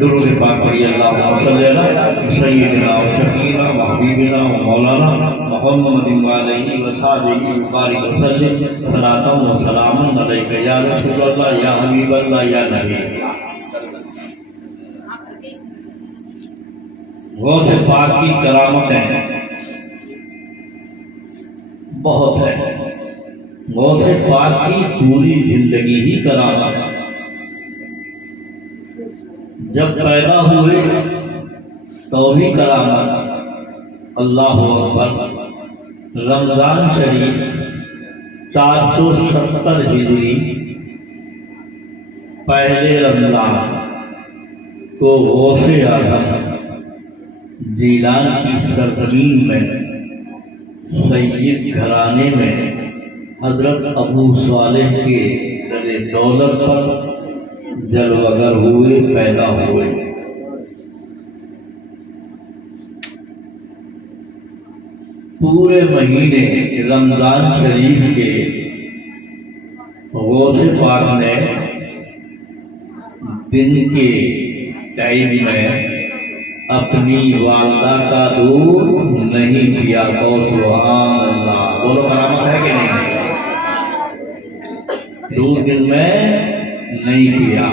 درود پاک پڑھی اللہم صلی علی سیدنا و شفیعنا و حبیبنا و مولانا محمد علیہ وصحبہ وبارک وسلم صلاۃ و سلام علیک یا رسول اللہ یا حبیب اللہ یا نبی اللہ۔ غوث پاک کی کرامتیں بہت ہے۔ غوث پاک کی پوری زندگی ہی کرامت ہے۔ جب پیدا ہوئے تو بھی کرامت۔ اللہ اکبر۔ رمضان شریف 470 ہجری پہلے رمضان کو غوث اعظم جیلان کی سرزمین میں سید گھرانے میں حضرت ابو صالح کے در دولت پر جلوگر ہوئے، پیدا ہوئے۔ پورے مہینے رمضان شریف کے غوث پاک نے دن کے ٹائم میں اپنی والدہ کا دودھ نہیں پیا۔ تو سبحان اللہ، بولو کرامت ہے کہ نہیں؟ دودھ دن میں نہیں پیا۔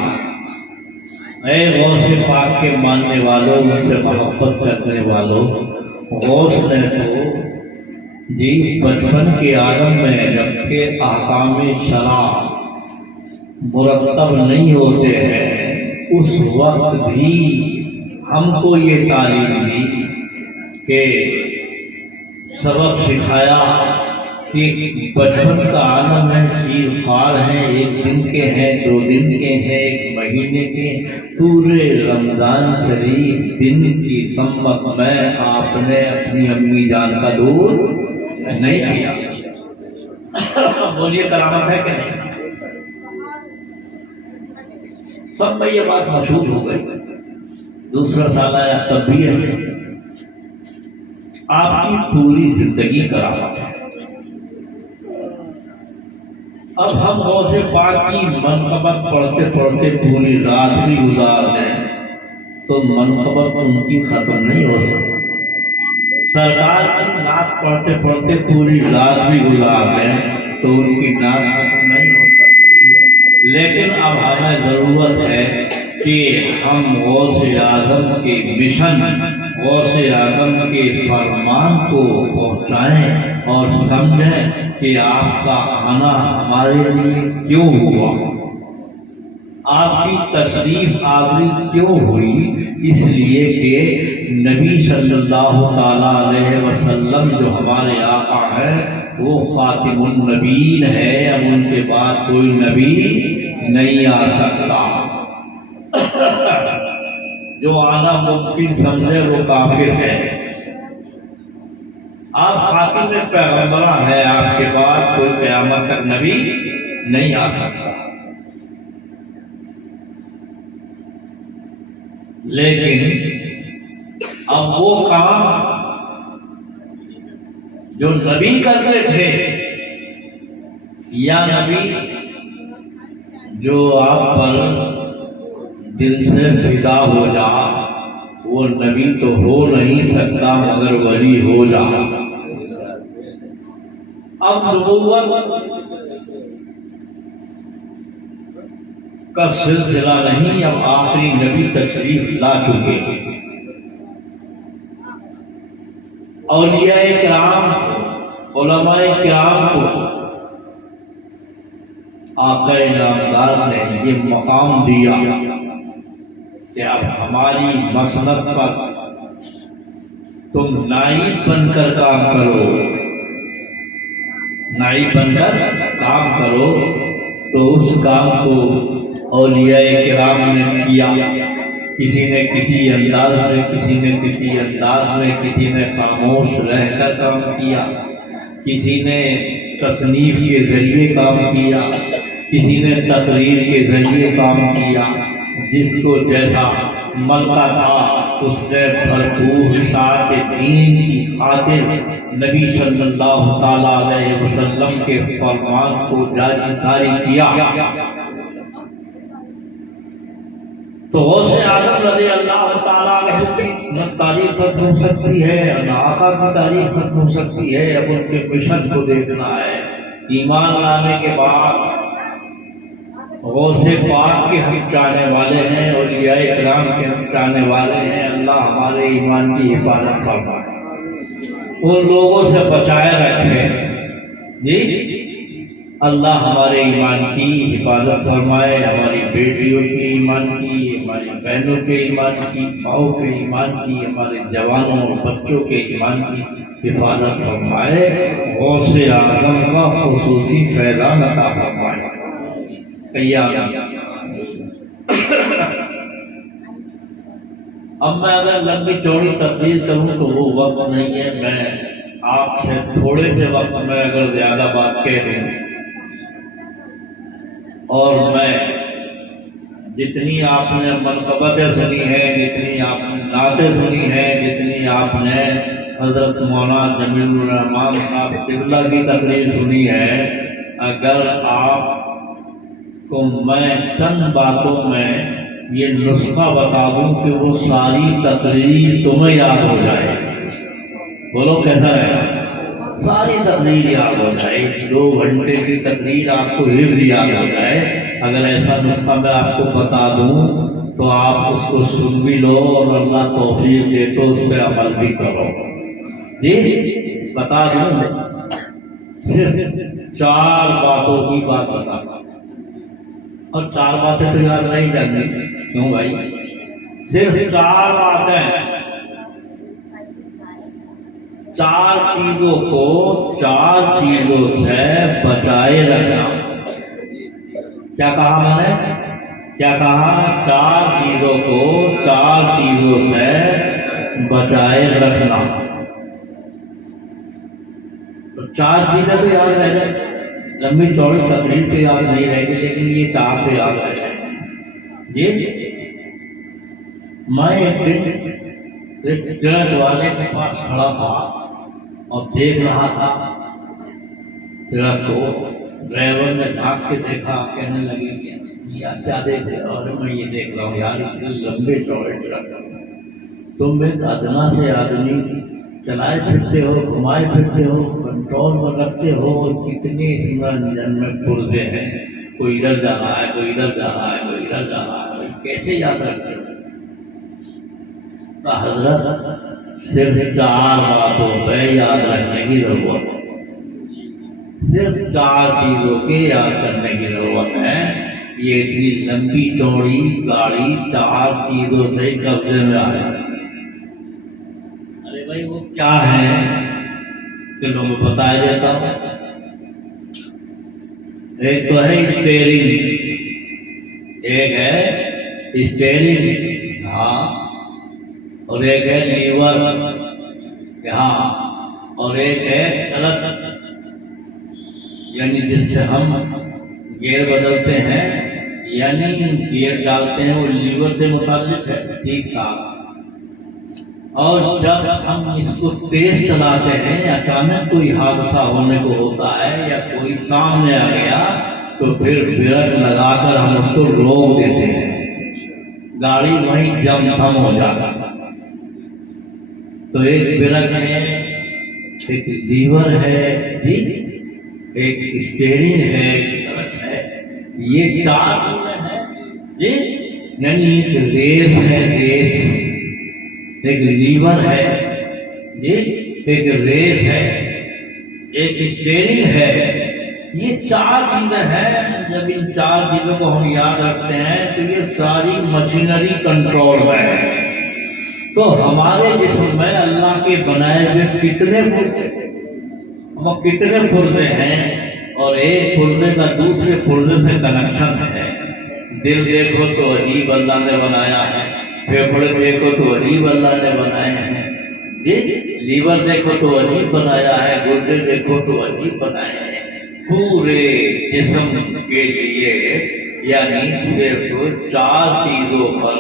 اے غوث پاک کے ماننے والوں، ان سے محبت کرنے والوں، غوث نے تو بچپن کے عالم میں جبکہ احکام شرع مرتب نہیں ہوتے ہیں، اس وقت بھی ہم کو یہ تعلیم دی کہ سبق سکھایا کہ بچپن کا عالم ہے، شیر خوار ہیں، ایک دن کے ہیں، 2 دن کے ہیں، 1 مہینے کے، پورے رمضان شریف دن کی سمت میں آپ نے اپنی امی جان کا دودھ نہیں پیا۔ بولیے کرامت ہے کہ نہیں؟ سب میں یہ بات مشہور ہو گئی۔ دوسرا سال آیا تب بھی ایسے۔ آپ کی پوری زندگی کرامت ہے۔ اب ہم غوث پاک کی منقبت پڑھتے پڑھتے پوری رات بھی گزار دیں تو منقبت ان کی ختم نہیں ہو سکتی۔ سرکار کی نعت پڑھتے پڑھتے پوری رات بھی گزار دیں تو ان کی نعت ختم نہیں ہو سکتی۔ لیکن اب ہمیں ضرورت ہے کہ ہم غوث اعظم کے مشن، غوث اعظم کے فرمان کو پہنچائیں اور سمجھیں کہ آپ کا آنا ہمارے لیے کیوں ہوا، آپ کی تشریف آوری کیوں ہوئی۔ اس لیے کہ نبی صلی اللہ تعالیٰ علیہ وسلم جو ہمارے آقا ہے وہ خاتم النبیین ہے، اب ان کے بعد کوئی نبی نہیں آ سکتا۔ جو آنا ممکن سمجھے وہ کافر ہے۔ آپ خاتم پیغمبرہ ہے، آپ کے بعد کوئی قیامت تک نبی نہیں آ سکتا۔ لیکن اب وہ کام جو نبی کرتے تھے یا نبی جو آپ پر دل سے فدا ہو جا، وہ نبی تو ہو نہیں سکتا مگر ولی ہو جا۔ اب نبوت کا سلسلہ نہیں، اب آخری نبی تشریف لا چکے۔ اولیاء کرام، علماء کرام کو آقا نامدار نے یہ مقام دیا کہ اب ہماری مسند پر تم نائب بن کر کام کرو، نائب بن کر کام کرو۔ تو اس کام کو اولیاء کرام نے کیا، کسی نے کسی انداز میں، کسی نے کسی انداز میں، کسی نے خاموش رہ کر کام کیا، کسی نے تصنیف کے ذریعے کام کیا، کسی نے تقریر کے ذریعے کام کیا۔ جس کو جیسا ملتا تھا اس نے بھرپور اشاعت دین کی خاطر نبی صلی اللہ تعالیٰ علیہ وسلم کے فرمان کو جاری کیا۔ تو غوث اعظم رضی اللہ تعالیٰ عنہ کی نہ تعریف ختم ہو سکتی ہے نہ آقا کی تعریف ختم ہو سکتی ہے. اب ان کے مشن کو دیکھنا ہے. ایمان لانے کے بعد غوث پاک کے ہم چاہنے والے ہیں، اولیاء کرام کے ہم چاہنے والے ہیں. اللہ ہمارے ایمان کی حفاظت فرمائے، ان لوگوں سے بچائے رکھے. جی اللہ ہمارے ایمان کی حفاظت فرمائے، ہماری بیٹیوں کے ایمان کی، ہماری بہنوں کے ایمان کی، ماؤں کے ایمان کی، ہمارے جوانوں اور بچوں کے ایمان کی حفاظت فرمائے. غوث اعظم کا خصوصی فیضان عطا فرمائے. اب میں اگر لمبی چوڑی تقریر کروں تو وہ وقت نہیں ہے. میں آپ سے تھوڑے سے وقت میں اگر زیادہ بات کہہ دوں اور میں جتنی آپ نے منقبتیں سنی ہیں، جتنی آپ نے نعتیں سنی ہیں، جتنی آپ نے حضرت مولانا جمیل الرحمان صاحب قبلہ کی تقریر سنی ہے، اگر آپ کو میں چند باتوں میں یہ نسخہ بتا دوں کہ وہ ساری تقریر تمہیں یاد ہو جائے. بولو کیسا ہے؟ ساری تقریر یاد ہو جائے. 2 گھنٹے کی تقریر آپ کو حفظ یاد ہو جائے. اگر ایسا نسخہ میں آپ کو بتا دوں تو آپ اس کو سن بھی لو اور اللہ توفیق دے تو اس پہ عمل بھی کرو. جی بتا دوں، صرف 4 باتوں کی بات بتا دوں، اور 4 باتیں تو یاد نہیں جاتی. کیوں بھائی؟ صرف 4 باتیں، 4 چیزوں کو 4 چیزوں سے بچائے رکھنا. کیا کہا میں نے؟ کیا کہا؟ 4 چیزوں کو 4 چیزوں سے بچائے رکھنا. تو 4 چیزیں تو یاد رہ جائیں. لمبی چوڑی تقریر پہ یاد نہیں رہے گی، لیکن یہ 4 پہ یاد رہ جائیں. جی میں ایک دن ایک ٹرک والے کے پاس کھڑا تھا اور دیکھ رہا تھا ٹرک کو. ڈرائیور نے جھانک کے دیکھا، کہنے لگی کہ یار کیا دیکھ رہے ہو؟ اور میں یہ دیکھ رہا ہوں یار اتنے لمبے چوڑے ٹرک تم ایک ادنا سے آدمی چلائے پھرتے ہو، گھمائے پھرتے ہو، کنٹرول میں رکھتے ہو. کتنے انجن میں پرزے ہیں، کوئی ادھر جا رہا ہے، کوئی ادھر جا رہا ہے، کوئی ادھر جا رہا ہے، کیسے یاد رکھتے ہو؟ حضرت صرف 4 باتوں پہ یاد رکھنے کی ضرورت ہے. صرف 4 چیزوں کے یاد کرنے کی ضرورت ہے. یہ اتنی لمبی چوڑی گاڑی 4 چیزوں سے قبضے میں آ جائے. ارے بھائی وہ کیا ہے کہ تمہیں بتایا جاتا ہوں. ایک تو ہے اسٹیئرنگ، ایک ہے اسٹیئرنگ ہاں، اور ایک ہے لیور یہاں، اور ایک ہے کلچ، یعنی جس سے ہم گیئر بدلتے ہیں، یعنی گیئر ڈالتے ہیں، وہ لیور سے متعلق ہے. ٹھیک صاحب. اور جب ہم اس کو تیز چلاتے ہیں، اچانک کوئی حادثہ ہونے کو ہوتا ہے یا کوئی سامنے آ گیا تو پھر بریک لگا کر ہم اس کو روک دیتے ہیں، گاڑی وہیں جم تھم ہو جاتا. تو ایک بریک ہے، ایک لیور ہے جی، ایک اسٹیئرنگ ہے، ایک کلچ ہے. یہ 4 چیزیں ہیں جی. یعنی ایک ریس ہے، ریس، ایک لیور ہے جی، ایک ریس ہے، ایک اسٹیئرنگ ہے. یہ 4 چیزیں ہیں. جب ان 4 چیزوں کو ہم یاد رکھتے ہیں تو یہ ساری مشینری کنٹرول میں ہے. تو ہمارے جسم میں اللہ کے بنائے ہوئے کتنے پرزے ہیں، اور ایک پرزے کا دوسرے پرزے سے کنیکشن ہے. دل دیکھو تو عجیب اللہ نے بنایا ہے، پھیپھڑے دیکھو تو عجیب اللہ نے بنائے ہیں جی، لیور دیکھو تو عجیب بنایا ہے، گردے دیکھو تو عجیب بنائے ہیں. پورے جسم کے لیے یعنی صرف 4 چیزوں پر،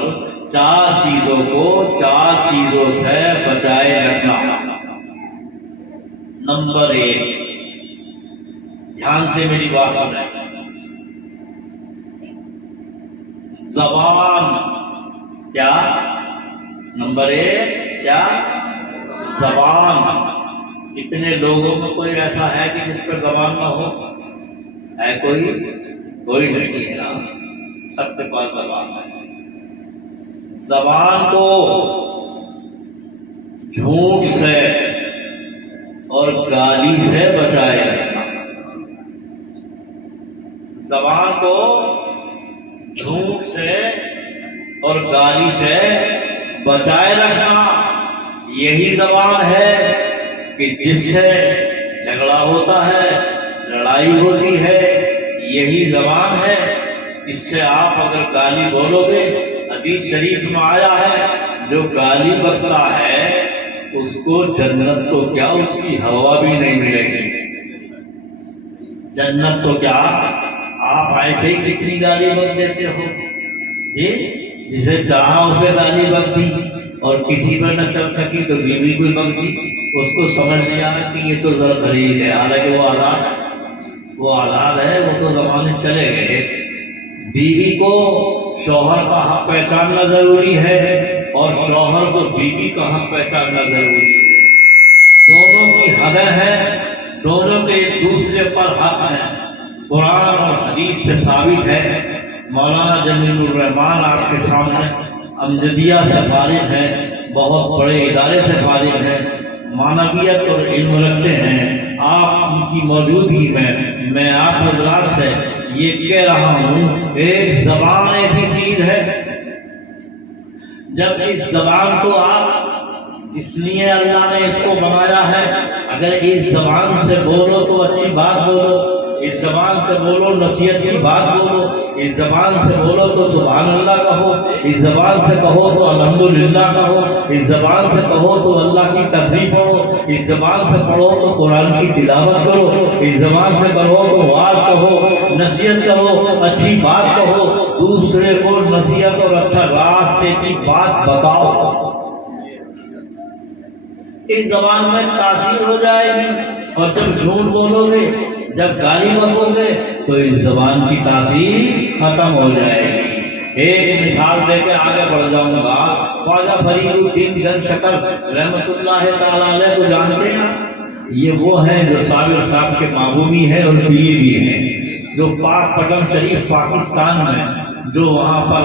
4 چیزوں کو 4 چیزوں سے بچائے رکھنا. نمبر 1، دھیان سے میری بات سنیں. زبان کیا؟ نمبر 1 کیا؟ زبان۔ اتنے لوگوں میں کوئی ایسا ہے کہ جس پر زبان نہ ہو؟ ہے کوئی نہیں ہے نا، سب کے پاس زبان ہے۔ زبان کو جھوٹ سے اور گالی سے بچائے رکھنا، زبان کو جھوٹ سے اور گالی سے بچائے رکھنا، یہی زبان ہے کہ جس سے جھگڑا ہوتا ہے، لڑائی ہوتی ہے، یہی زبان ہے۔ اس سے آپ اگر گالی بولو گے، حدیث شریف میں آیا ہے جو گالی بکتا ہے اس کو جنت تو کیا اس کی ہوا بھی نہیں ملے گی۔ جنت تو کیا، آپ ایسے ہی کتنی گالی بک دیتے ہو جی، جسے چاہا اسے گالی بک دی، اور کسی پر نہ چل سکی تو بیوی کو بک دی، اس کو سمجھ نہیں آیا کہ یہ تو ذرا غریب ہے، حالانکہ وہ آزاد ہے، وہ تو زمانے چلے گئے۔ بیوی کو شوہر کا حق پہچاننا ضروری ہے اور شوہر کو بیوی کا حق پہچاننا ضروری ہے۔ دونوں کی حدیں ہیں، دونوں کے ایک دوسرے پر حق ہیں، قرآن اور حدیث سے ثابت ہے۔ مولانا جمیل الرحمان آپ کے سامنے امجدیہ سے فارغ ہیں، بہت بڑے ادارے سے فارغ ہیں، معنویت اور علم رکھتے ہیں۔ آپ ان کی موجودگی میں آپ حضرات سے یہ کہہ رہا ہوں، ایک زبان ایسی چیز ہے، جب اس زبان کو آپ، اس لیے اللہ نے اس کو بنایا ہے، اگر اس زبان سے بولو تو اچھی بات بولو، اس زبان سے بولو نصیحت کی بات بولو، اس زبان سے بولو تو سبحان اللہ کہو، اس زبان سے کہو تو الحمدللہ کہو، اس زبان سے کہو تو اللہ کی تصریف کرو، اس زبان سے پڑھو تو قرآن کی تلاوت کرو، اس زبان سے کرو تو واعظ کہو، نصیحت کرو، اچھی بات کہو، دوسرے کو نصیحت اور اچھا راستے کی بات بتاؤ۔ اس زبان میں تاثیر ہو جائے گی، اور جب جھوٹ بولو گے، جب گالی بکو گے تو اس زبان کی تاثیر ختم ہو جائے گی۔ ایک مثال دے کے آگے بڑھ جاؤں گا۔ خواجہ فرید الدین گن شکر رحمۃ اللہ تعالی علیہ کو جانتے ہیں؟ یہ وہ ہیں جو صابر صاحب کے معبودی ہیں اور پیر بھی ہیں، جو پاک پٹن شریف پاکستان میں، جو وہاں پر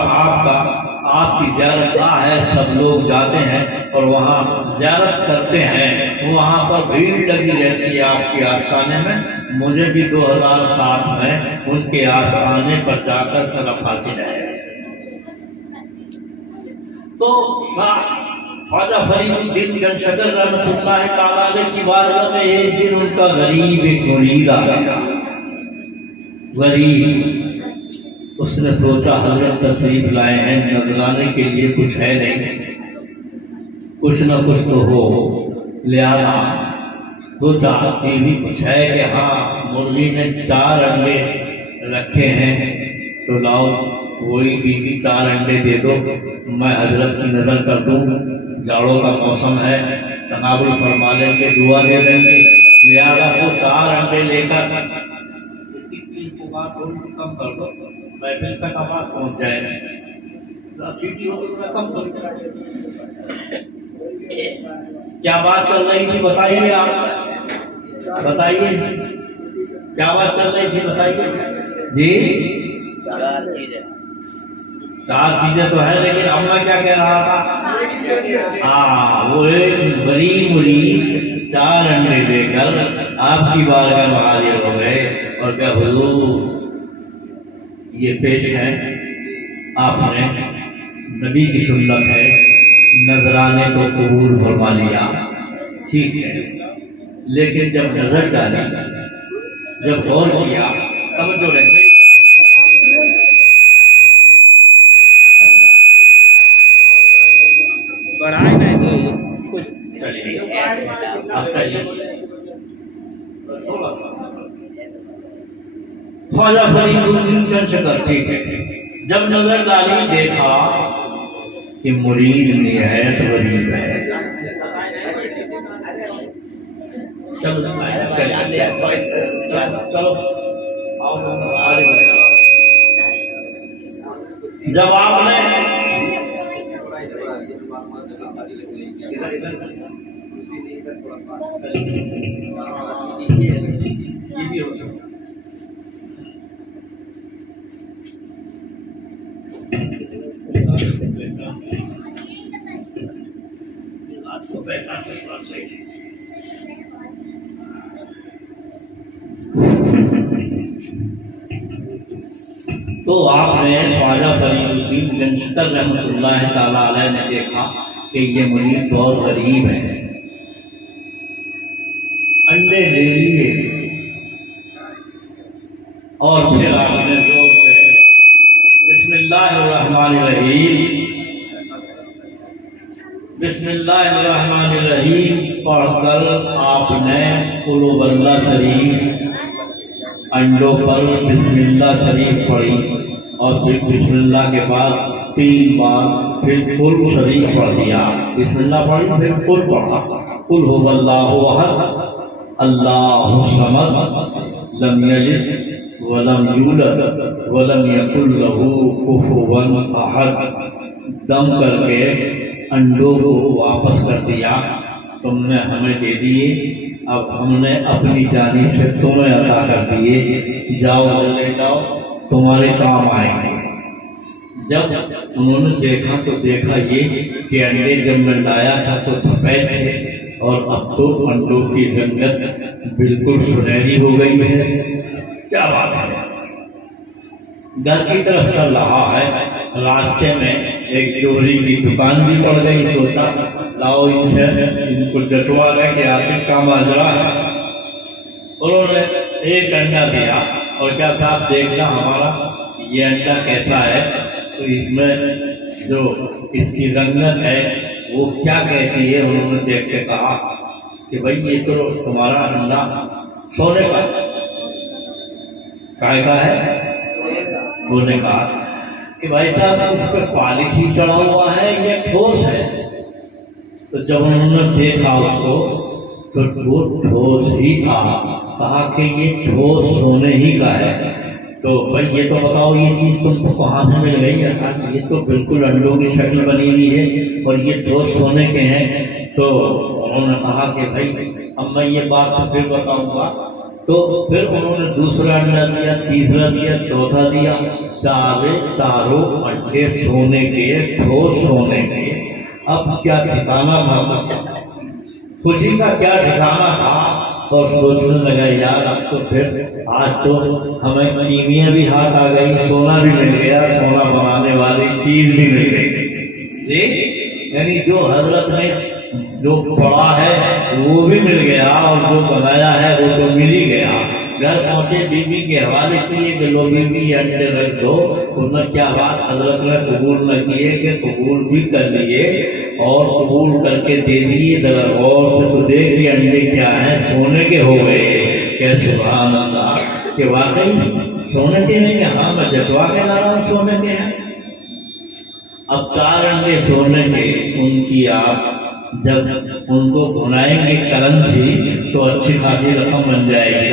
آپ کی زیارت گاہ ہے، سب لوگ جاتے ہیں اور وہاں زیارت کرتے ہیں، وہاں پر بھیڑ لگی رہتی ہے آپ کے آستانے میں۔ مجھے بھی 2007 میں ان کے آستانے پر جا کر شرف حاصل ہے۔ تو خواجہ فرید الدین گن شکر رحمۃ اللہ تعالی علیہ کی بارگاہ میں ایک دن ان کا غریب ایک مرید آ گیا، غریب۔ اس نے سوچا حضرت تشریف لائے ہیں، نذرانے کے لیے کچھ ہے نہیں، کچھ نہ کچھ تو ہو، لہذا سوچا کہ بھی کچھ ہے کہ ہاں مرغی نے 4 انڈے رکھے ہیں، تو لاؤ وہی بیوی 4 انڈے دے دو، میں حضرت کی نظر کر دوں، جاڑوں کا موسم ہے، تناول فرما لیں گے، دعا دے دیں گے، لہذا وہ 4 انڈے لے کر، اس کی بات تھوڑی سی کم کر دو، محفل تک آواز پہنچ جائے، سیٹی ہوگی کم کر دو۔ کیا بات چل رہی تھی بتائیے، آپ بتائیے کیا بات چل رہی تھی، بتائیے جی۔ 4 چیزیں تو ہے، لیکن اب میں کیا کہہ رہا تھا، ہاں وہ ایک غریب مرید 4 انڈے دے کر آپ کی بارگاہ میں حاضر ہو گئے اور کیا حضور یہ پیش ہے، آپ نے نبی کی سنت ہے، نذرانے کو قبول فرما لیا، ٹھیک ہے، لیکن جب نظر ڈالی، جب غور کیا، تب جو رہتے بڑھائے نہیں تو کچھ چلیے خواجہ فرید الدین گن شکر، ٹھیک ہے، جب نظر ڈالی دیکھا کہ مرید نہایت غریب ہے، چلو جب آپ نے تو آپ نے خواجہ فرید الدین گنجستر رحمۃ اللہ تعالیٰ علیہ نے دیکھا کہ یہ مرید بہت غریب ہے، انڈے لے لیے اور پھر آپ نے زور سے بسم اللہ الرحمن الرحیم بسم اللہ الرحمن الرحیم پڑھ کر آپ نے قل هو اللہ شریف انڈوں پر بسم اللہ شریف پڑھی، اور پھر بسم اللہ کے بعد 3 بار پھر قل شریف پڑھ دیا، بسم اللہ پڑھی پھر قل پڑھا، قل هو اللہ احد اللہ الصمد لم یلد ولم یولد ولم یکن له کفوا احد، دم کر کے انڈوں کو واپس کر دیا، تم نے ہمیں دے دیے، اب ہم نے اپنی جانب سے تمہیں عطا کر دیے، جاؤ لے جاؤ تمہارے کام آئیں گے۔ جب انہوں نے دیکھا تو دیکھا یہ کہ انڈے جب میں لایا تھا تو سفید تھے اور اب تو انڈوں کی رنگت بالکل سنہری ہو گئی ہے، کیا بات ہے۔ گھر کی طرف چل رہا ہے، راستے میں ایک جوہری کی دکان بھی پڑ گئی، سوچا لاؤ ان کو جٹوا لے کہ آخر کا ماجرا ہے۔ انہوں نے ایک انڈا دیا اور کیا صاحب دیکھنا ہمارا یہ انڈا کیسا ہے، تو اس میں جو اس کی رنگت ہے وہ کیا کہتی ہے۔ انہوں نے دیکھ کے کہا کہ بھائی یہ تو تمہارا انڈا سونے کا کائے کا ہے۔ انہوں نے کہا کہ بھائی صاحب اس پہ پالش ہی چڑھا ہوا ہے، یہ ٹھوس ہے۔ تو جب انہوں نے دیکھا اس کو تو وہ ٹھوس ہی تھا، کہا کہ یہ ٹھوس سونے ہی کا ہے۔ تو بھائی یہ تو بتاؤ یہ چیز تم کو کہاں سے مل گئی ہے؟ یہ تو بالکل انڈوں کی شکل بنی ہوئی ہے اور یہ ٹھوس سونے کے ہیں۔ تو انہوں نے کہا کہ بھائی اب میں یہ بات تو پھر بتاؤں گا۔ تو پھر انہوں نے دوسرا انڈا دیا، تیسرا دیا، چوتھا دیا، چاروں انڈے سونے کے، ٹھوس سونے کے۔ اب کیا ٹھکانا تھا، خوشی کا کیا ٹھکانا تھا، اور سوچنے لگا یار اب تو پھر آج تو ہمیں کیمیا بھی ہاتھ آ گئی، سونا بھی مل گیا، سونا بنانے والی چیز بھی مل گئی جی، یعنی جو حضرت نے جو پڑھا ہے وہ بھی مل گیا اور جو بنایا ہے وہ تو مل ہی گیا۔ گھر پہنچے بیوی کے حوالے کیے کہ لو بیوی انڈے رکھ دو، انہوں نے کیا بات حضرت نے قبول نہ کیے کہ قبول بھی کر لیے اور قبول کر کے دے دیے۔ ذرا غور سے تو دیکھیے انڈے کیا ہیں، سونے کے ہو گئے۔ کہ سبحان اللہ، کہ واقعی سونے کے ہیں کہ ہاں میں جتوا کے لا رہا ہوں سونے کے ہیں۔ اب 4 انڈے سونے کے، ان کی آپ جب ان کو بھنائیں گے کرنسی تو اچھی خاصی رقم بن جائے گی۔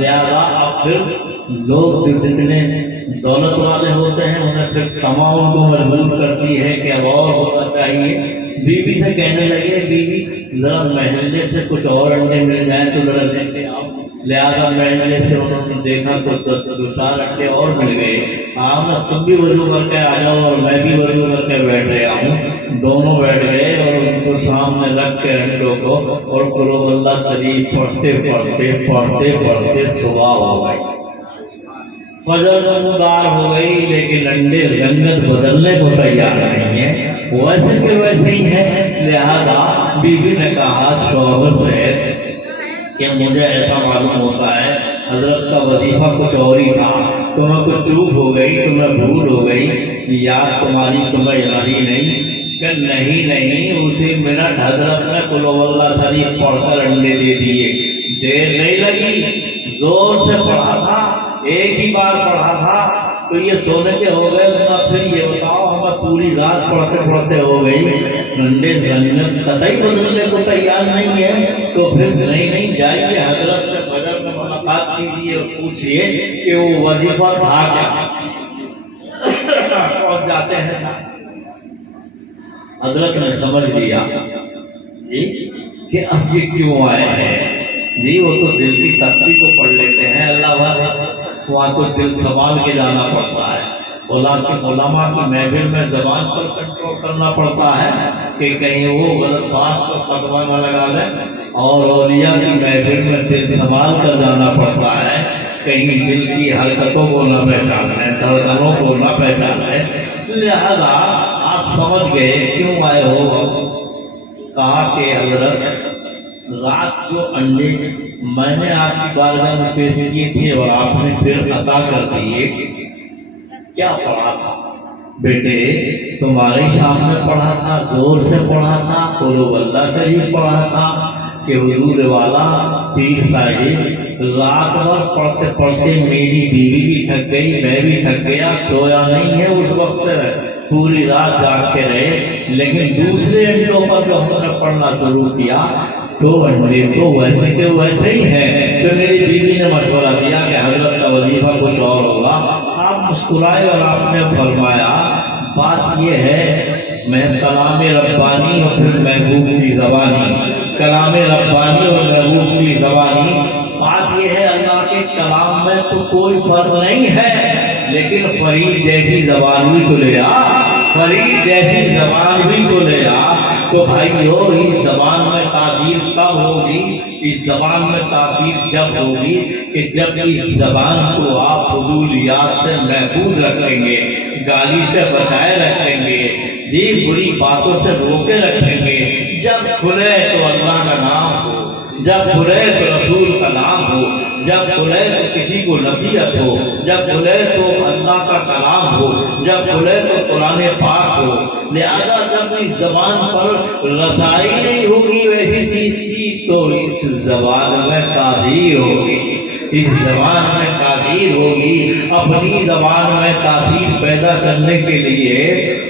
لہذا اب پھر لوگ جتنے دولت والے ہوتے ہیں انہیں پھر تمام ان کو مجبور کرتی ہے کہ اب اور ہونا چاہیے۔ بیوی سے کہنے لگے بیوی ذرا محلے سے کچھ اور انڈے مل جائیں تو ذرا لے کے آؤ۔ لہٰذا محلے سے انہوں نے دیکھا تو 2-4 انڈے اور مل گئے۔ ہاں تم بھی وضو کر کے آ جاؤ اور میں بھی وضو کر کے بیٹھ رہا ہوں۔ دونوں بیٹھ گئے اور ان کو سامنے رکھ کے انڈوں کو اور قل هو اللہ شریف پڑھتے پڑھتے پڑھتے پڑھتے صبح ہو گئی، فجر نمودار ہو گئی، لیکن انڈے رنگت بدلنے کو تیار نہیں ہے، ویسے کے ویسے ہی ہیں۔ لہذا بیوی نے کہا شوہر سے کہ مجھے ایسا معلوم ہوتا ہے حضرت کا وظیفہ کچھ اور ہی تھا، تمہیں کچھ چوک ہو گئی، تمہیں بھول ہو گئی، یاد تمہاری تمہیں یادی نہیں۔ کہ نہیں اسی منٹ حضرت نے قل هو اللہ شریف پڑھ کر انڈے دے دیے۔ دیر نہیں لگی، زور سے پڑھا تھا، ایک ہی بار پڑھا تھا تو یہ سونے کے ہو گئے۔ پھر یہ بتاؤ ہمیں پوری رات پڑھتے پڑھتے ہو گئی، انڈے رنگت قطعی بدلنے کو تیار نہیں ہے۔ تو پھر نہیں جائیے حضرت سے فجر میں ملاقات کیجیے اور پوچھئے کہ وہ وظیفہ تھا کیا۔ پہنچ جاتے ہیں حضرت نے سمجھ لیا جی کہ اب یہ کیوں آئے ہیں جی، وہ تو دل کی تختی کو پڑھ لیتے ہیں اللہ والے، وہاں تو دل سنبھال کے جانا پڑتا ہے۔ علماء کی محفل میں زبان پر کنٹرول کرنا پڑتا ہے کہ کہیں وہ غلط بات پر فتویٰ نہ لگا دیں، اور اولیاء کی محفل میں دل سنبھال کر جانا پڑتا ہے، کہیں دل کی حرکتوں کو نہ پہچانے، دھڑکنوں کو نہ پہچانے۔ لہذا آپ سمجھ گئے کیوں آئے ہو۔ کہا کہ حضرت رات جو انڈے میں نے آپ کی بارگاہ میں پیش کیے تھے اور آپ نے پھر عطا کر دیے، کیا پڑھا تھا بیٹے؟ تمہارے سامنے پڑھا تھا، زور سے پڑھا تھا، قل ہو اللہ شریف پڑھا تھا کہ حضور والا پیر صاحب رات بھر پڑھتے پڑھتے میری بیوی بھی تھک گئی، میں بھی تھک گیا، سویا نہیں ہے اس وقت، پوری رات جاگتے رہے، لیکن دوسرے انڈوں پر جو ہم نے پڑھنا شروع کیا تو انڈے تو ویسے کے ویسے ہی ہیں۔ تو میری بیوی نے مشورہ دیا کہ حضرت کا وظیفہ کچھ اور ہوگا۔ آپ مسکرائے اور آپ نے فرمایا بات یہ ہے، میں کلام ربانی اور پھر محبوب کی زبانی، کلام ربانی اور محبوب کی زبانی، بات یہ ہے اللہ کے کلام میں تو کوئی فرق نہیں ہے، لیکن فرید جیسی زبان بھی تو لے آ، فرید جیسی زبان بھی تو لے آ۔ تو بھائیو، اس زبان میں تاثیر کب ہوگی؟ اس زبان میں تاثیر جب ہوگی کہ جب اس زبان کو آپ فضولیات سے محفوظ رکھیں گے، گالی سے بچائے رکھیں گے، جی بری باتوں سے روکے رکھیں گے، جب کھلے تو اللہ کا نام ہو، جب کھلے تو رسول کا نام ہو، جب کھلے تو کسی کو نصیحت ہو، جب کھلے تو اللہ کا کلام ہو، جب کھلے تو قرآن پاک ہو۔ لہذا جب اس زبان پر رسائی نہیں ہوگی ویسی چیز کی تو اس زبان میں تاثیر ہوگی، اس زبان میں تاثیر ہوگی۔ اپنی زبان میں تاثیر پیدا کرنے کے لیے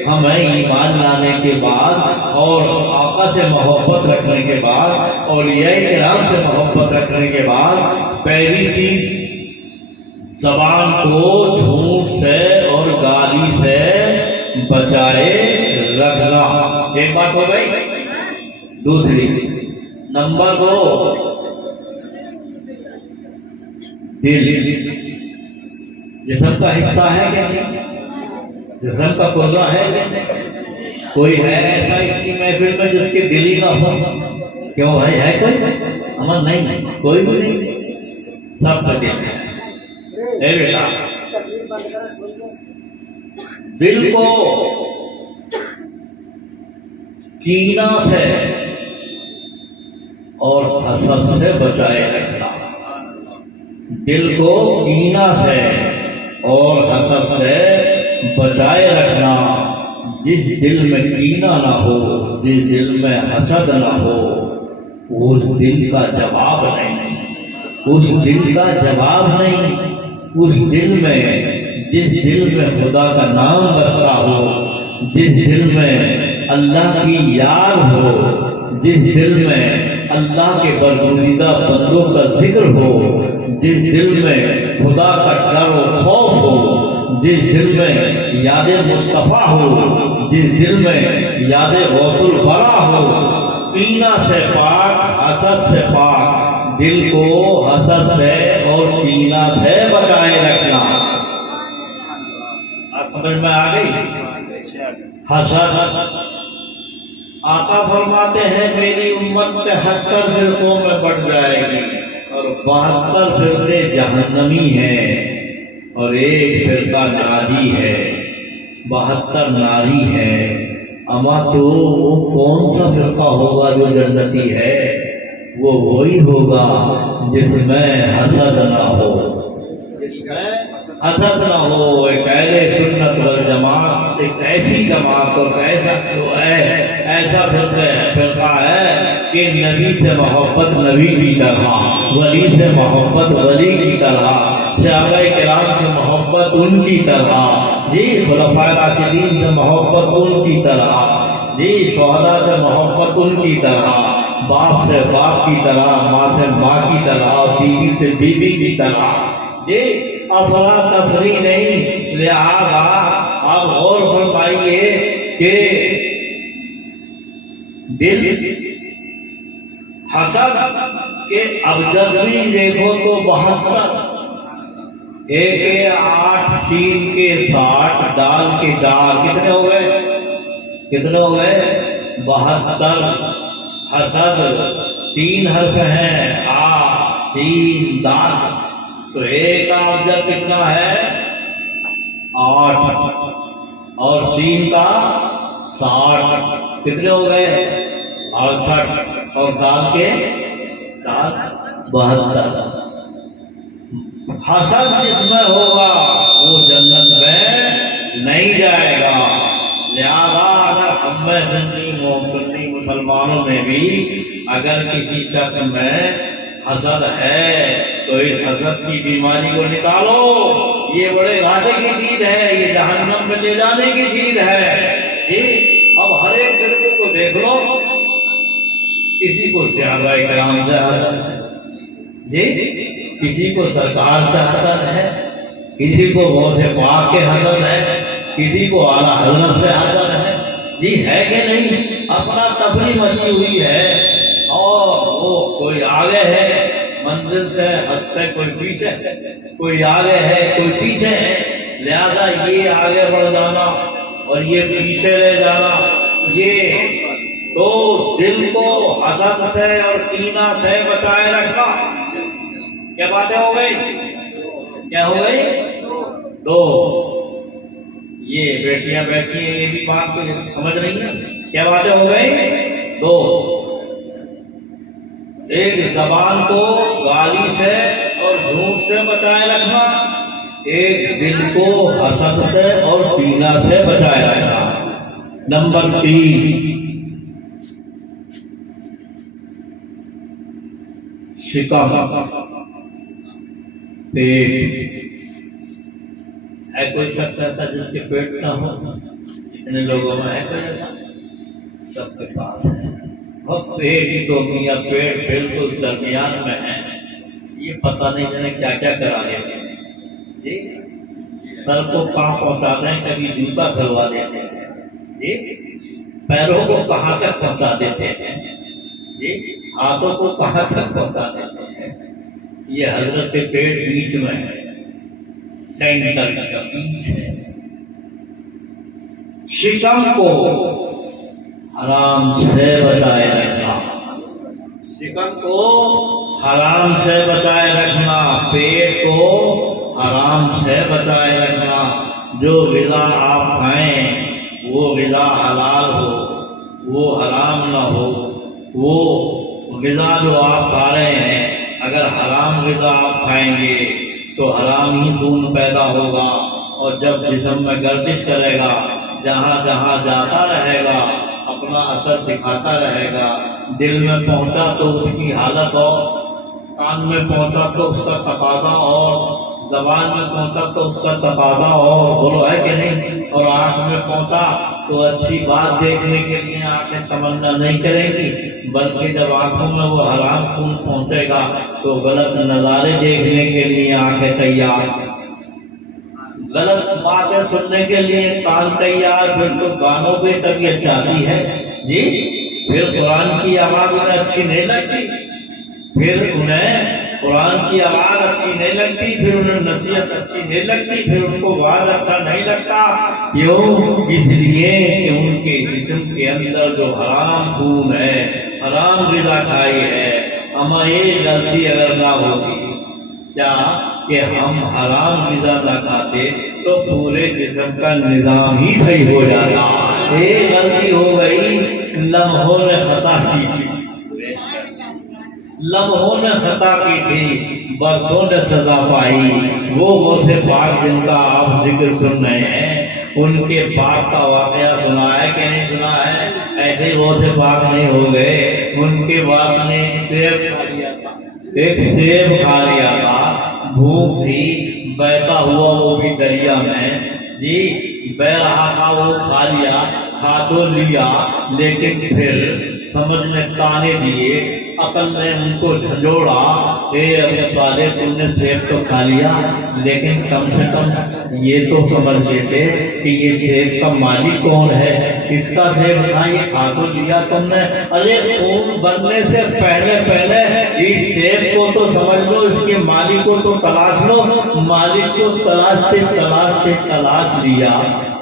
ہمیں ایمان لانے کے بعد اور آقا سے محبت رکھنے کے بعد اور اولیاء کرام سے محبت رکھنے کے بعد پہلی چیز زبان کو جھوٹ سے اور گالی سے بچائے رکھنا۔ ایک بات ہو گئی۔ دوسری نمبر 2، دل جسم کا حصہ ہے کیا؟ جسم کا پرزہ ہے کیا؟ کوئی ہے ایسا اتنی محفل میں جس کے دل ہی نہ ہو؟ کیوں بھائی، ہے کوئی؟ ہمیں نہیں، کوئی بھی نہیں، سب کا دل ہے۔ اے بیٹا، دل کو کینہ سے اور حسد سے بچائے رکھنا، دل کو کینہ سے اور حسد سے بچائے رکھنا۔ جس دل میں کینہ نہ ہو، جس دل میں حسد نہ ہو، اس دل کا جواب نہیں، اس دل کا جواب نہیں۔ اس دل میں، جس دل میں خدا کا نام بسا ہو، جس دل میں اللہ کی یاد ہو، جس دل میں اللہ کے برگزیدہ بندوں کا ذکر ہو، جس دل میں خدا کا ڈر و خوف ہو، جس دل میں یاد مصطفیٰ ہو، جس دل میں یاد غوث الورا ہو، کینہ سے پاک، حسد سے پاک، دل کو حسد سے اور کینہ سے بچائے رکھنا۔ سمجھ میں آ گئی؟ حسد، آقا فرماتے ہیں میری امت 73 فرقوں میں بٹ جائے گی اور 72 فرقے جہنمی ہیں اور ایک فرقہ ناجی ہے، 72 ناری ہے۔ اما تو وہ کون سا فرقہ ہوگا جو جنتی ہے؟ وہ وہی ہوگا جس میں حسد نہ ہو، جس میں حسد نہ ہو۔ ایک اہل سنت والجماعت ایک ایسی جماعت اور ایسا جو ہے، ایسا فرقہ ہے کہ نبی سے محبت نبی کی طرح، ولی سے محبت ولی کی طرح، صحابہ کرام سے محبت ان کی طرح، جی خلفائے راشدین سے محبت ان کی طرح، جی شہداء سے محبت ان کی طرح، باپ سے باپ کی طرح، ماں سے ماں کی طرح، بیوی سے بیوی کی طرح، جی افرا تفری نہیں۔ لہذا آپ غور فرمائیے کہ دل حسد کے ابجد بھی دیکھو تو 72، 1 کے 8 سین کے 60 دال کے 4 کتنے ہو گئے؟ کتنے ہو گئے؟ 72۔ حسد 3 حرف ہیں، آ سین دال، تو 1 کا ابجد کتنا ہے؟ 8، اور سین کا 60، کتنے ہو گئے؟ 68، اور دال کے 72۔ حسد جس میں ہوگا وہ جنت میں نہیں جائے گا۔ لہذا اگر ہم میں سنی مسلمانوں میں بھی اگر کسی شخص میں حسد ہے تو اس حسد کی بیماری کو نکالو، یہ بڑے گھاٹے کی چیز ہے، یہ جہنم میں لے جانے کی چیز ہے جی۔ اب ہر ایک فرقے کو دیکھ لو، کسی کو صحابہ کرام سے حسد ہے جی، کسی کو سرکار سے حسد ہے، کسی کو غوث پاک کے حسد ہے، کسی کو اعلیٰ حضرت سے حسد ہے جی، ہے کہ نہیں؟ اپنا تفریح مچی ہوئی ہے، اور وہ کوئی آگے ہے منزل سے، حد سے کوئی پیچھے، کوئی آگے ہے کوئی پیچھے ہے، لہذا یہ آگے بڑھ جانا اور یہ پیچھے لے جانا، یہ تو دل کو حسد سے اور کینہ سے بچائے رکھنا۔ کیا باتیں ہو گئی؟ کیا ہو گئی؟ 2۔ یہ بیٹیاں بیٹھی ہیں، یہ بھی بات کو سمجھ رہی ہیں، کیا باتیں ہو گئی؟ 2۔ ایک زبان کو گالی سے اور جھوٹ سے بچائے رکھنا، ایک دل کو حسد سے اور کینہ سے بچائے رکھنا۔ نمبر 3، شکم، پیٹ۔ ہے کوئی شخص ایسا جس کے پیٹ نہ ہو؟ اتنے لوگوں میں ہے کوئی ایسا؟ سب کے پاس ہے۔ اور پیٹ ہی تو میاں پیٹ بالکل درمیان میں ہے، یہ پتہ نہیں جانے کیا کیا کرا لیتے ہیں جی۔ سر کو کہاں پہنچا دیں، کبھی جوتا کھلوا دیتے ہیں جی، پیروں کو کہاں تک پہنچا دیتے ہیں جی، ہاتھوں کو کہاں تک پہنچا دیتے ہیں۔ یہ حضرت پیٹ بیچ میں ہے، سینٹر کا بیچ ہے۔ شکم کو حرام سے بچائے رکھنا، شکم کو حرام سے بچائے رکھنا، پیٹ کو حرام سے بچائے رکھنا۔ جو غذا آپ کھائیں وہ غذا حلال ہو، وہ حرام نہ ہو۔ وہ غذا جو آپ کھا رہے ہیں، اگر حرام غذا آپ کھائیں گے تو حرام ہی خون پیدا ہوگا، اور جب جسم میں گردش کرے گا، جہاں جہاں جاتا رہے گا اپنا اثر دکھاتا رہے گا۔ دل میں پہنچا تو اس کی حالت اور، کان میں پہنچا تو اس کا تقاضا اور، زبان میں پہنچا تو اس کا تقاضا اور، بولو ہے کہ نہیں؟ اور آنکھ میں پہنچا تو اچھی بات دیکھنے کے لیے آنکھیں تمنا نہیں کریں گی، بلکہ جب آنکھوں میں وہ حرام خون پہنچے گا تو غلط نظارے دیکھنے کے لیے آنکھیں تیار، غلط باتیں سننے کے لیے کان تیار، پھر تو گانوں پہ طبیعت چاہتی ہے جی، پھر قرآن کی آواز انہیں اچھی نہیں لگتی، پھر انہیں قرآن کی آواز اچھی نہیں لگتی، پھر انہیں نصیحت اچھی نہیں لگتی، پھر ان کو واز اچھا نہیں لگتا۔ کیوں؟ اس لیے کہ ان کے جسم کے اندر جو حرام خون ہے، حرام غذا کھائی ہے۔ اما یہ غلطی اگر نہ ہوتی کیا کہ ہم حرام غذا نہ کھاتے تو پورے جسم کا نظام ہی صحیح ہو جاتا۔ ایک غلطی ہو گئی، لمحوں نے خطا کی تھی، لمحوں نے خطا کی تھی، برسوں نے سزا پائی۔ وہ غوث پاک جن کا آپ ذکر سن رہے ہیں، ان کے پاک کا واقعہ سنا ہے کہ نہیں سنا ہے؟ ایسے ہی غوث پاک نہیں ہو گئے، ان کے باپ نے سیب کھا لیا تھا، ایک سیب کھا لیا تھا، بھوک تھی، بہتا ہوا وہ بھی دریا میں جی، بہ رہا تھا، وہ کھا لیا، کھا تو لیا، لیکن پھر سمجھ نے تانے دیے، عقل نے ان کو جھنجھوڑا، اے ابو صالح تم نے سیب تو کھا لیا، لیکن کم سے کم یہ تو سمجھ لیتے کہ یہ سیب کا مالک کون ہے، اس کا سیب تھا، یہ کھا تو لیا تم نے۔ ارے خون بننے سے پہلے اس سیب کو تو سمجھ لو، اس کے مالک کو تو تلاش لو۔ مالک کو تلاش لیا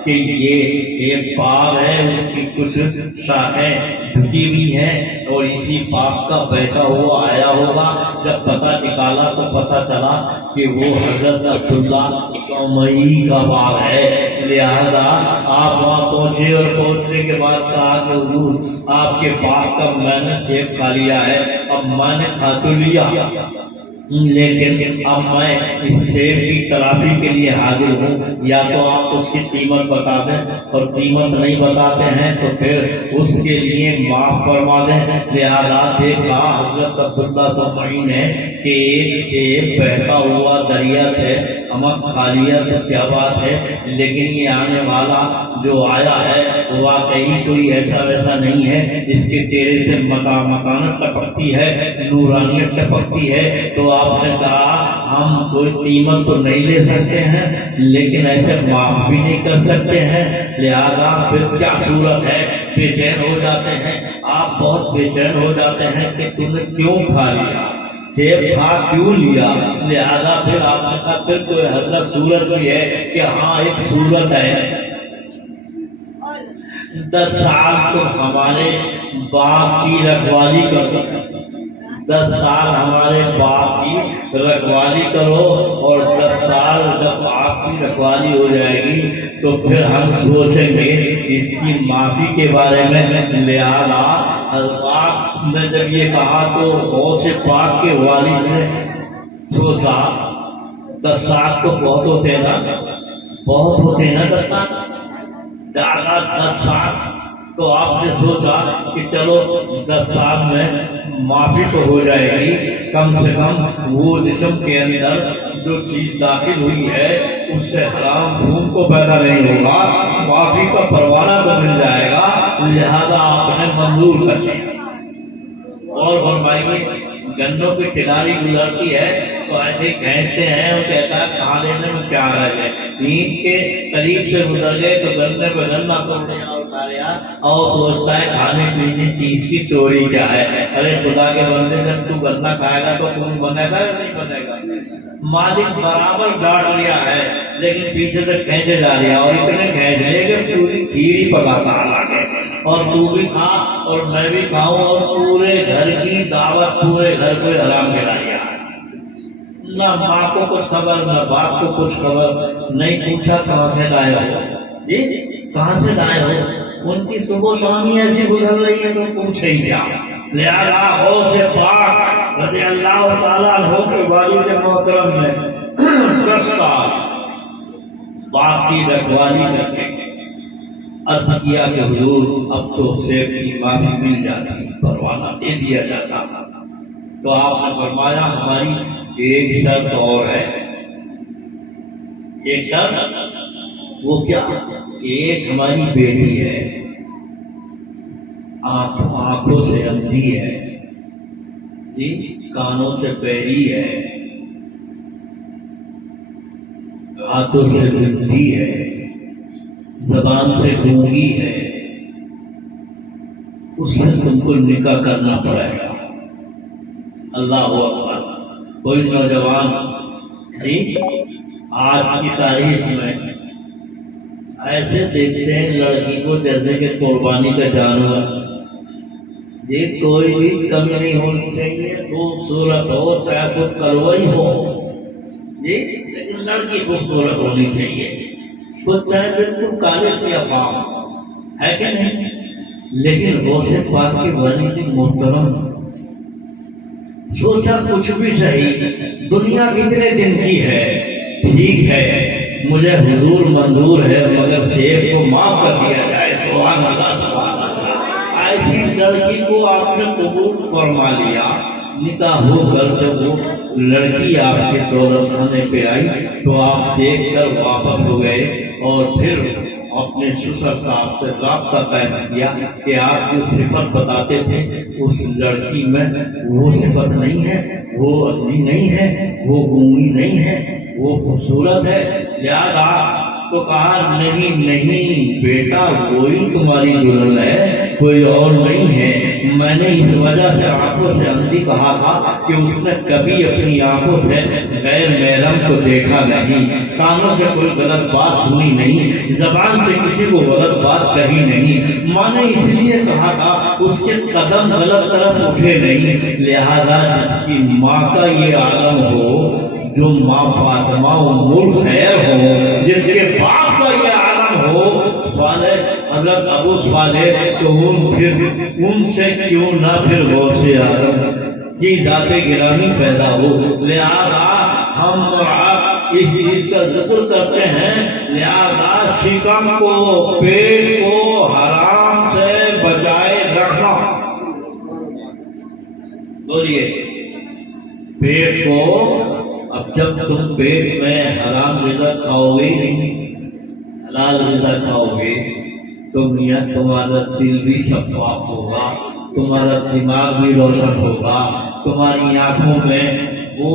کہ یہ باغ ہے، اس کی کچھ شاخیں جھکی ہوئی ہیں اور اسی باغ کا بیٹا ہوا آیا ہوگا۔ جب پتہ نکالا تو پتہ چلا کہ وہ حضرت عبداللہ سومئی کا باغ ہے۔ لہذا آپ وہاں پہنچے اور پہنچنے کے بعد کہا کہ حضور آپ کے باغ کا میں نے سیب کھا لیا ہے۔ اب میں نے کھا تو لیا، لیکن اب میں اس سیب کی تلافی کے لیے حاضر ہوں، یا تو آپ اس کی قیمت بتا دیں، اور قیمت نہیں بتاتے ہیں تو پھر اس کے لیے معاف فرما دیں۔ لہذا دیکھا حضرت عبداللہ سومئی نے کہ ایک سیب بہتا ہوا دریا سے ہمیں کھا لیا تو کیا بات ہے، لیکن یہ آنے والا جو آیا ہے واقعی کوئی ایسا ویسا نہیں ہے، اس کے چہرے سے مکانت ٹپکتی ہے، نورانیت ٹپکتی ہے۔ تو آپ نے کہا ہم کوئی قیمت تو نہیں لے سکتے ہیں، لیکن ایسے معاف بھی نہیں کر سکتے ہیں۔ لہذا پھر کیا صورت ہے، بے چین ہو جاتے ہیں آپ، بہت بے چین ہو جاتے ہیں کہ تم نے کیوں کھا لیا، سیب کھا کیوں لیا۔ لہذا پھر آپ نے کہا پھر کوئی حضرت صورت بھی ہے کہ ہاں ایک صورت ہے، 10 سال تم ہمارے باغ کی رکھوالی کرو، 10 سال ہمارے باغ کی رکھوالی کرو، اور 10 سال جب آپ کی رکھوالی ہو جائے گی تو پھر ہم سوچیں گے اس کی معافی کے بارے میں۔ لہذا آپ نے جب یہ کہا تو غوث پاک کے والد نے سوچا 10 سال تو بہت ہوتے نا، 10 سال زیادہ، 10 سال تو آپ نے سوچا کہ چلو 10 سال میں معافی تو ہو جائے گی، کم سے کم وہ جسم کے اندر جو چیز داخل ہوئی ہے اس سے حرام خون کو پیدا نہیں ہوگا، معافی کا پروانہ تو مل جائے گا۔ لہذا آپ نے منظور کر لیا۔ اور فرمائیے گنوں کی کھلاڑی گزرتی ہے تو ایسے کھینچتے ہیں، وہ کہتا ہے کھا لینے میں کیا رہ گئے، نیند کے قریب سے گزر گئے تو گنے پہ گنا توڑ لیا اور سوچتا ہے کھانے پینے چیز کی چوری کیا ہے۔ ارے خدا کے بندے جب تو گنا کھائے گا تو خون بنے گا یا نہیں بنے گا؟ مالک برابر ڈانٹ لیا ہے لیکن پیچھے سے کھینچے جا رہا، اور اتنے کھینچ لے کہ پوری کھیر ہی پکاتا حالانکہ، اور تو بھی کھا اور میں بھی کھاؤں، اور پورے گھر کی دعوت پورے گھر کو حرام کھلا دیا۔ نہ ماں کو کچھ خبر نہ باپ کو کچھ خبر، نہیں پوچھا کہاں سے لائے ہو، جی کہاں سے لائے ہو، ان کی صبح شام ہی ایسی گزر رہی ہے تو پوچھے ہی کیا۔ لہذا غوث پاک رضی اللہ تعالیٰ عنہ کے والد محترم نے 10 سال باپ کی رکھوالی کر کے عرض کیا کہ حضور اب تو سیب کی معافی مل جاتی، پروانہ دے دیا جاتا۔ تو آپ نے فرمایا ہماری ایک شرط اور ہے۔ ایک شرط وہ کیا؟ ایک ہماری بیٹی ہے، آنکھوں سے اندھی ہے، جی کانوں سے بہری ہے، ہاتھوں سے گنتی ہے، زبان سے گونگی ہے، اس سے تم کو نکاح کرنا پڑے گا۔ اللہ اکبر۔ کوئی نوجوان جی آج کی تاریخ میں ایسے دیکھتے ہیں لڑکی کو جیسے کہ قربانی کا جانور، یہ کوئی بھی کمی نہیں ہونی چاہیے، خوبصورت ہو چاہے خود کلوئی ہو، جی لیکن لڑکی خوبصورت ہونی چاہیے، خود چاہے بالکل کالے سے افام ہے کہ نہیں۔ لیکن غوث پاک کے والد محترم سوچا کچھ بھی صحیح، دنیا کتنے دن کی ہے، ٹھیک ہے مجھے حضور منظور ہے، مگر سیب کو معاف کر دیا جائے۔ سبحان اللہ سبحان اللہ۔ ایسی لڑکی کو آپ نے قبول فرما لیا، نکاح ہو کر جب وہ لڑکی آپ کے دولت خانے پہ آئی تو آپ دیکھ کر واپس ہو گئے، اور پھر اپنے سسر صاحب سے رابطہ قائم کیا کہ آپ جو صفت بتاتے تھے اس لڑکی میں وہ صفت نہیں ہے، وہ اندھی نہیں ہے، وہ گونگی نہیں ہے، وہ خوبصورت ہے، لہذا تو کہا نہیں نہیں بیٹا وہی تمہاری دلہن ہے، کوئی اور نہیں ہے۔ میں نے اس وجہ سے آنکھوں سے اندھی کہا تھا کہ اس نے کبھی اپنی آنکھوں سے غیر محرم کو دیکھا نہیں، کانوں سے کوئی غلط بات سنی نہیں، زبان سے کسی کو غلط بات کہی نہیں۔ ماں نے اس لیے کہا تھا اس کے قدم غلط طرف اٹھے نہیں۔ لہذا جس کی ماں کا یہ عالم ہو، جو ماں فاطمہ ام الخیر ہو، جس کے باپ کا یہ عالم ہو، حضرت ابو صالح، تو ان سے کیوں نہ پھر غوث اعظم کی ذات گرامی پیدا ہو۔ لہذا ہم اس چیز کا ذکر کرتے ہیں، لہذا شکم کو، پیٹ کو حرام سے بچائے رکھنا۔ بولیے پیٹ کو، اب جب تم پیٹ میں حرام غذا کھاؤ گے نہیں، حلال غذا کھاؤ گے تو میاں تمہارا دل بھی شفاف ہوگا، تمہارا دماغ بھی روشن ہوگا، تمہاری آنکھوں میں وہ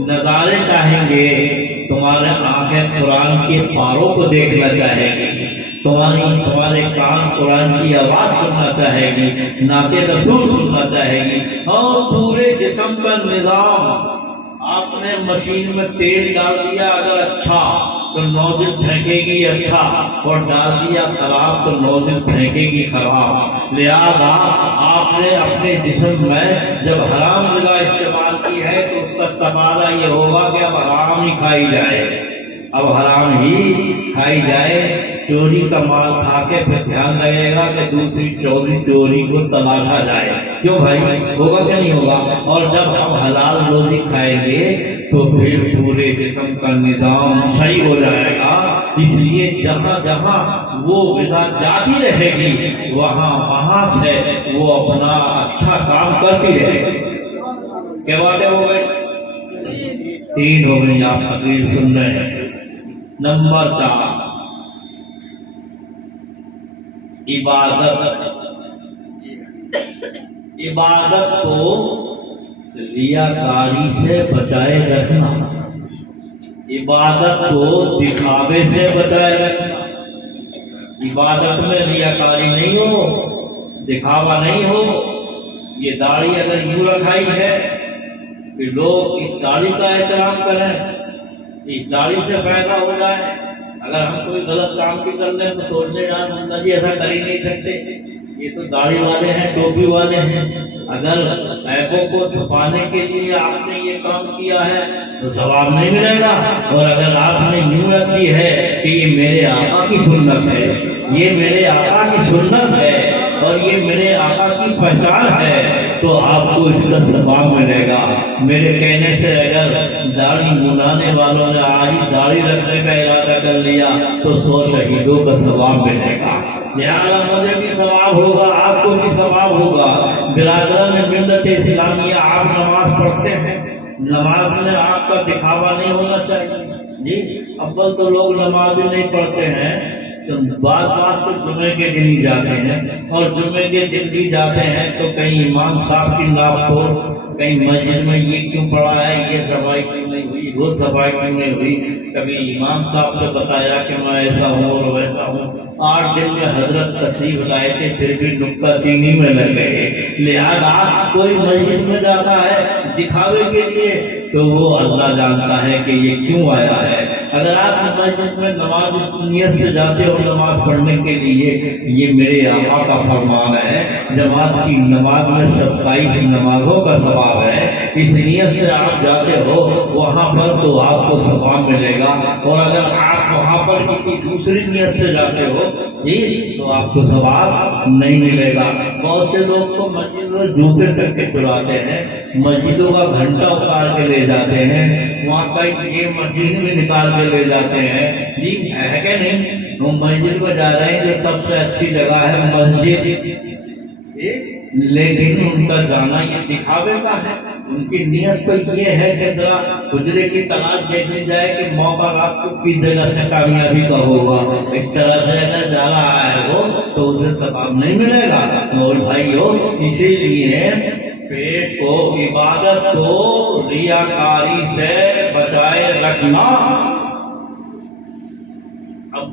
نظارے چاہیں گے، تمہارے آنکھیں قرآن کے پاروں کو دیکھنا چاہیں گی، تمہارے کان قرآن کی آواز سننا چاہے گی، نعت رسول سننا چاہے گی، اور پورے جسم کا نظام، آپ نے مشین میں تیل ڈال دیا اگر اچھا تو 9 دن پھینکے گی اچھا، اور ڈال دیا خراب تو 9 دن پھینکے گی خراب۔ لہذا آپ نے اپنے جسم میں جب حرام غذا استعمال کی ہے تو اس کا تقاضا یہ ہوگا کہ اب حرام ہی کھائی جائے، اب حرام ہی کھائی جائے۔ چوری کا مال کھا کے پھر دھیان لگے گا کہ دوسری چوری کو تلاشا جائے، کیوں بھائی، ہوگا کہ نہیں ہوگا؟ اور جب ہم حلال روزی کھائیں گے تو پھر پورے جسم کا نظام صحیح ہو جائے گا۔ اس لیے جہاں جہاں وہ غذا جاتی رہے گی وہاں سے وہ اپنا اچھا کام کرتی رہے گی۔ کیا باتیں ہو گئی؟ 3 ہو گئی، آپ تقریر سن رہے ہیں۔ نمبر 4 عبادت کو ریاکاری سے بچائے رکھنا، عبادت کو دکھاوے سے بچائے رکھنا۔ عبادت میں ریاکاری نہیں ہو، دکھاوا نہیں ہو۔ یہ داڑھی اگر یوں رکھائی ہے کہ لوگ اس داڑھی کا احترام کریں، اس داڑھی سے فائدہ ہو جائے، اگر ہم کوئی غلط کام بھی کر لیں تو سوچنے ڈالنا جی ایسا کر ہی نہیں سکتے، یہ تو داڑھی والے ہیں، ٹوپی والے ہیں۔ اگر عیبوں کو چھپانے کے لیے آپ نے یہ کام کیا ہے تو ثواب نہیں ملے گا، اور اگر آپ نے یوں رکھی ہے کہ یہ میرے آقا کی سنت ہے، یہ میرے آقا کی سنت ہے اور یہ میرے آقا کی پہچان ہے، تو آپ کو اس کا ثواب ملے گا۔ میرے کہنے سے اگر داڑھی منانے والوں نے آج ہی داڑھی رکھنے کا ارادہ کر لیا تو 100 شہیدوں کا ثواب ملے گا، لہٰذا مجھے بھی ثواب ہوگا، آپ کو بھی ثواب ہوگا۔ برادران ملت اسلامیہ، آپ نماز پڑھتے ہیں، نماز میں آپ کا دکھاوا نہیں ہونا چاہیے جی۔ اول تو لوگ نماز نہیں پڑھتے ہیں، تو بعض تو جمعے کے دن ہی جاتے ہیں، اور جمعے کے دن بھی جاتے ہیں تو کہیں امام صاحب کی ناپ توڑ، کہیں مسجد میں یہ کیوں پڑھا ہے، یہ صفائی کیوں نہیں ہوئی، وہ صفائی کیوں نہیں ہوئی۔ کبھی امام صاحب سے بتایا کہ میں ایسا ہوں اور ویسا ہوں، 8 دن میں حضرت تشریف لائے تھے پھر بھی نکتہ چینی میں لگ گئے۔ لہذا کوئی مسجد میں جاتا ہے دکھاوے کے لیے تو وہ اللہ جانتا ہے کہ یہ کیوں آیا ہے۔ اگر آپ مسجد میں نماز نیت سے جاتے ہو نماز پڑھنے کے لیے، یہ میرے آقا کا فرمان ہے، جماعت کی نماز میں 27 نمازوں کا ثواب ہے، اس نیت سے آپ جاتے ہو وہاں پر تو آپ کو ثواب ملے گا، اور اگر آپ وہاں پر کسی دوسری نیت سے جاتے ہو جی تو آپ کو ثواب نہیں ملے گا۔ بہت سے لوگ تو مسجد میں جوتے کر کے چلاتے ہیں، مسجدوں کا گھنٹہ اتار کے لے جاتے ہیں، وہاں کا یہ مشین بھی نکال کے لے جاتے ہیں جی، ہے کہ نہیں؟ ہم مسجد کو جا رہے ہیں جو سب سے اچھی جگہ ہے مسجد، لیکن ان کا جانا یہ دکھاوے کا ہے۔ ان کی نیت تو یہ ہے کہ ذرا حجرے کی تلاش دیکھ لی جائے کہ موقع رات کو کس جگہ سے کامیابی کا ہوگا۔ اس طرح سے اگر جا رہا ہے وہ تو اسے ثواب نہیں ملے گا۔ اور بھائیو، اسی لیے پیٹ کو، عبادت کو ریاکاری سے بچائے رکھنا